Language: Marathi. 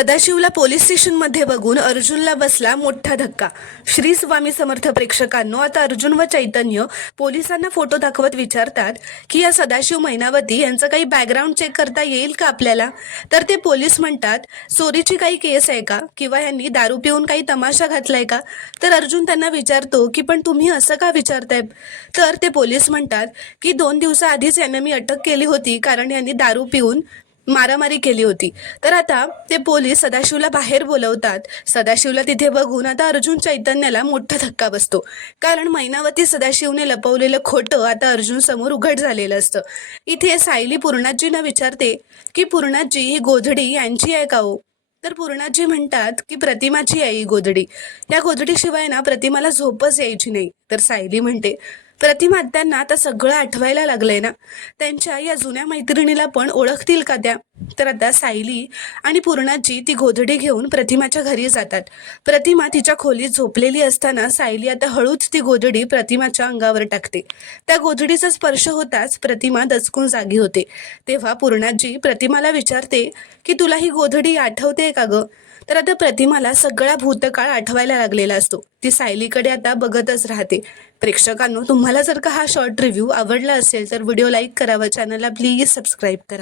सदाशिवला पोलीस स्टेशनमध्ये बघून अर्जुनला बसला मोठा धक्का। श्री स्वामी समर्थ प्रेक्षकांनो, आता अर्जुन व चैतन्य पोलिसांना फोटो दाखवत विचारतात की या सदाशिव मैनावती यांचं काही बॅकग्राऊंड चेक करता येईल का आपल्याला। तर ते पोलीस म्हणतात चोरीची काही केस आहे का, किंवा यांनी दारू पिऊन काही तमाशा घातलाय का। तर अर्जुन त्यांना विचारतो की पण तुम्ही असं का विचारताय। तर ते पोलीस म्हणतात की 2 दिवसाआधीच यांना मी अटक केली होती, कारण यांनी दारू पिऊन मारामारी केली होती। तर आता ते पोलीस सदाशिवला बाहेर बोलवतात। सदाशिवला तिथे बघून आता अर्जुन चैतन्याला मोठा धक्का बसतो, कारण मैनावती सदाशिवने लपवलेलं खोटं आता अर्जुन समोर उघड झालेलं असतं। इथे सायली पूर्णाजींना विचारते की पूर्णाजी, ही गोधडी यांची आहे का हो। तर पूर्णाजी म्हणतात की प्रतिमाची आहे ही गोधडी, या गोधडीशिवाय ना प्रतिमाला झोपच यायची नाही। तर सायली म्हणते प्रतिमा त्यांना आता सगळं आठवायला लागलंय ना, त्यांच्या या जुन्या मैत्रिणीला पण ओळखतील का त्या। तर आता सायली आणि पूर्णाजी ती गोधडी घेऊन प्रतिमाच्या घरी जातात। प्रतिमा तिच्या खोलीत झोपलेली असताना सायली आता हळूच ती गोधडी प्रतिमाच्या अंगावर टाकते। त्या गोधडीचा स्पर्श होताच प्रतिमा दचकून जागी होते। तेव्हा पूर्णाजी प्रतिमाला विचारते की तुला ही गोधडी आठवते का ग। तर आता प्रतिमाला सगळा भूतकाळ आठवायला लागलेला असतो। ती सायलीकडे आता बघतच राहते। प्रेक्षकांनो, तुम्हाला जर का हा शॉर्ट रिव्ह्यू आवडला असेल तर व्हिडिओ लाईक करा व चॅनलला प्लीज सबस्क्राईब करा।